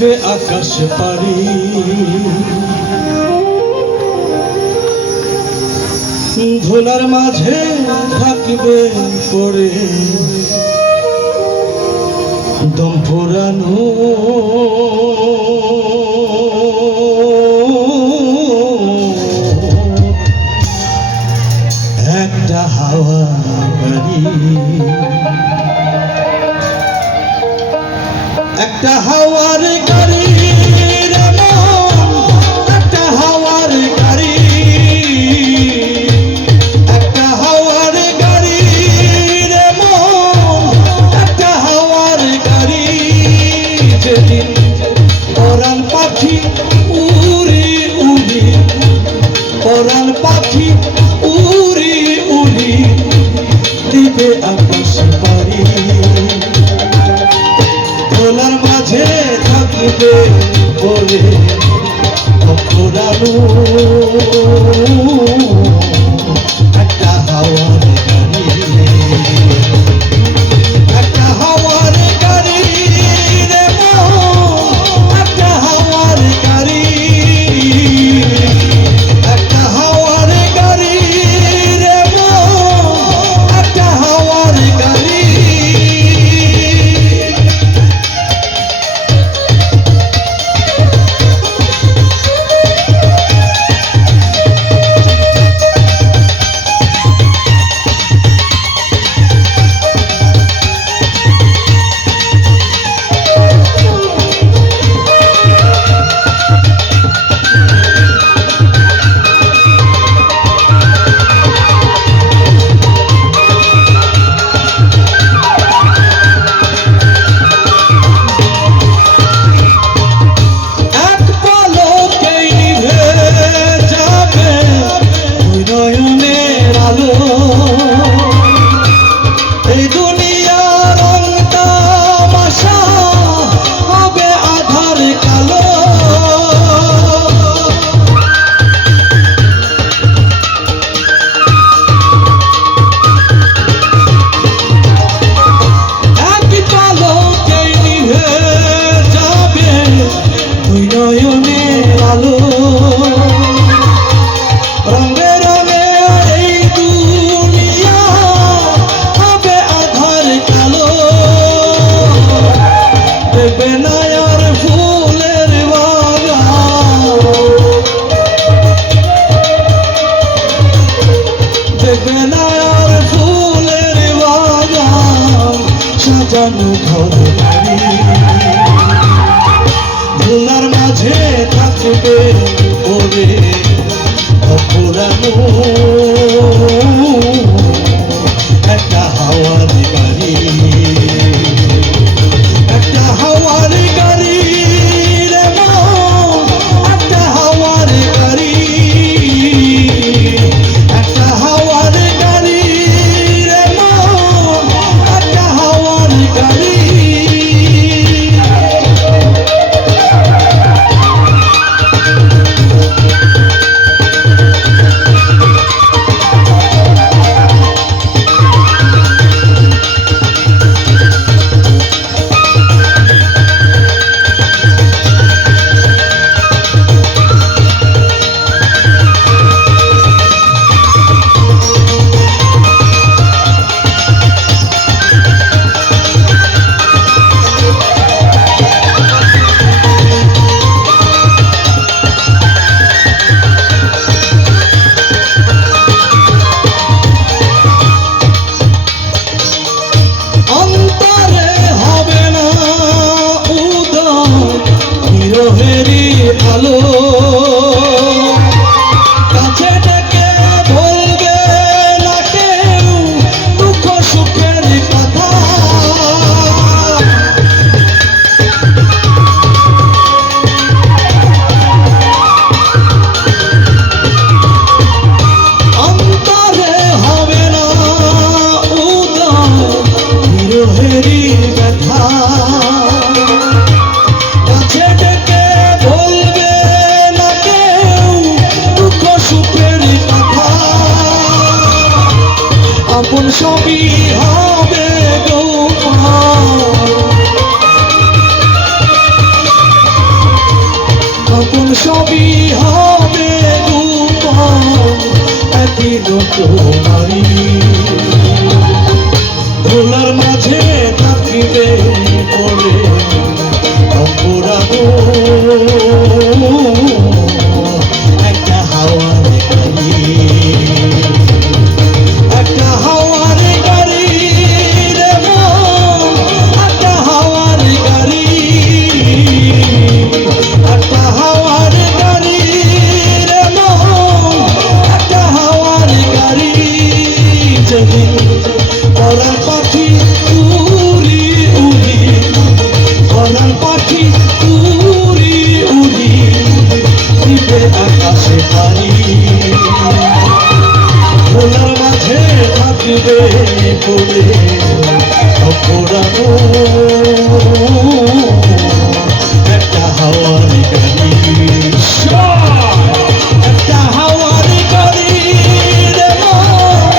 দিবে আকাশ পারি ধুলার মাঝে থাকবে পড়ে দম ফুরানো একটা হাওয়া গাড়ি একটা হাওয়ার গাড়ি একটা হাওয়ার গাড়ি একটা হাওয়ার গাড়ি একটা হাওয়ার গাড়ি যেদিন পরাণ পাখি উড়ি উড়ি পরাণ পাখি উড়ি উড়ি দিবে আকাশ পারি ভোলার মাঝে থাকবে বলে অপরাধ একটা হাওয়ার গাড়ি একটা হাওয়ার গাড়ি রে একটা হাওয়ার গাড়ি একটা হাওয়ার গাড়ি রে একটা হাওয়ার গাড়ি ভোলার মাঝে থাকবে বলে অপরানো একটা হাওয়ার গাড়ি একটা হাওয়ার গাড়ি রে একটা হাওয়ার গাড়ি একটা হাওয়ার গাড়ি রে একটা হাওয়ার গাড়ি সবই হবে গোপন রাজকুমারী ধুলার মাঝে থাকিবে পড়ে অপরাধ একটা হাওয়ার গাড়ি একটা হাওয়ার গাড়ি রে মন একটা হাওয়ার গাড়ি একটা হাওয়ার গাড়ি রে মন একটা হাওয়ার গাড়ি যেদিন পরাণ পাখি উড়ি উড়ি পরাণ পাখি উড়ি উড়ি দিবে আকাশে পারি ভোলার মাঝে থাকবে পড়ে অপরাধ একটা হাওয়ার গাড়ি একটা হাওয়ার গাড়ি রে মন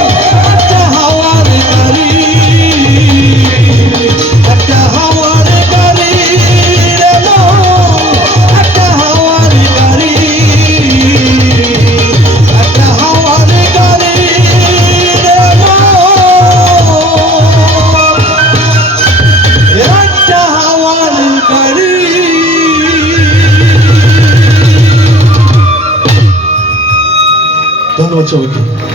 একটা হাওয়ার গাড়ি একটা হাওয়ার গাড়ি রে মন একটা হাওয়ার গাড়ি একটা হাওয়ার গাড়ি রে মন একটা হাওয়ার গাড়ি। ধন্যবাদ সবাইকে।